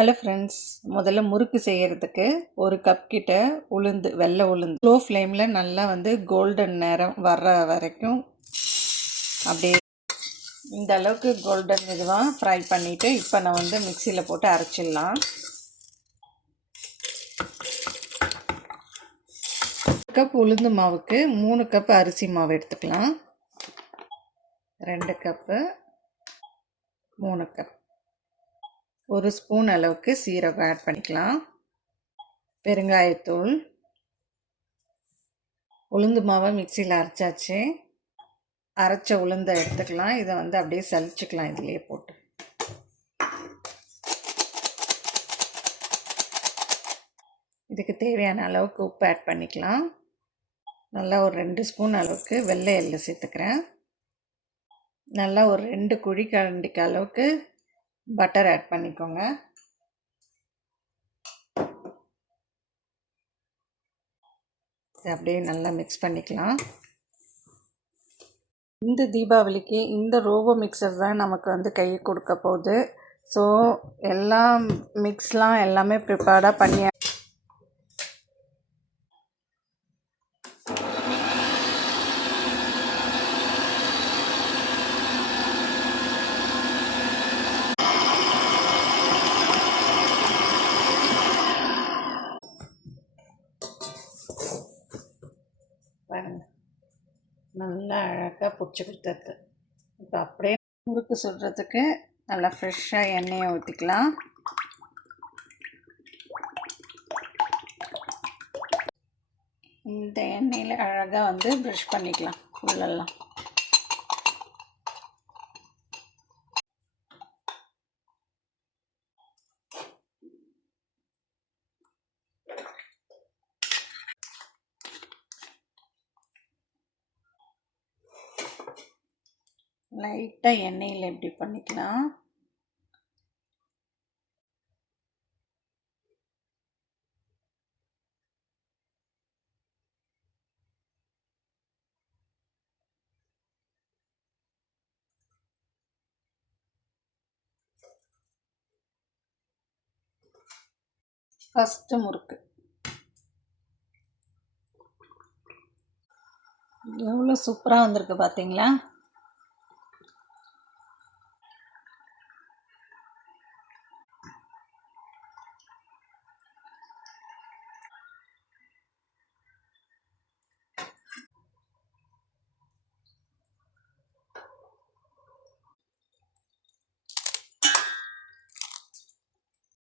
Hello friends, முதல்ல முறுக்கு செய்கிறதுக்கு ஒரு கப் கிட்ட உளுந்து, வெள்ளை உளுந்து ஸ்லோ ஃப்ளேமில் நல்லா கோல்டன் நேரம் வர்ற வரைக்கும் அப்படியே இந்த அளவுக்கு கோல்டன் இதுவாக ஃப்ரை பண்ணிவிட்டு இப்போ நான் மிக்சியில் போட்டு அரைச்சிடலாம். கப் உளுந்து மாவுக்கு 3 கப் அரிசி மாவு எடுத்துக்கலாம். 2 கப்பு, 3 கப், 1 ஸ்பூன் அளவுக்கு சீரகம் ஆட் பண்ணிக்கலாம். பெருங்காயத்தூள். உளுந்து மாவை மிக்சியில் அரைச்சாச்சு. அரைச்ச உளுந்தை எடுத்துக்கலாம். இதை அப்படியே சலிச்சுக்கலாம் இதுலேயே போட்டு. இதுக்கு தேவையான அளவுக்கு உப்பு ஆட் பண்ணிக்கலாம். நல்லா ஒரு 2 ஸ்பூன் அளவுக்கு வெள்ளை எள்ளு சேர்த்துக்கிறேன். நல்லா ஒரு 2 குழிக்கரண்டிக்கு அளவுக்கு பட்டர் ஆட் பண்ணிக்கோங்க. அப்படியே நல்லா மிக்ஸ் பண்ணிக்கலாம். இந்த தீபாவளிக்கு இந்த ரோபோ மிக்சர் தான் நமக்கு கை கொடுக்க போகுது. ஸோ எல்லாம் மிக்ஸ்லாம் எல்லாமே ப்ரிப்பேர்டாக பண்ணி பாருங்க, நல்லா அழகாக பிடிச்சி கொடுத்துருக்கு. இப்போ அப்படியே முறுக்கு சுடுறதுக்கு நல்லா ஃப்ரெஷ்ஷாக எண்ணெயை ஊற்றிக்கலாம். இந்த எண்ணெயில் அழகாக ப்ரஷ் பண்ணிக்கலாம் உள்ளெல்லாம். லைட்டாக எண்ணெயில் எப்படி பண்ணிக்கலாம். ஃபஸ்ட்டு முறுக்கு எவ்வளோ சூப்பராக வந்திருக்கு பார்த்தீங்களா?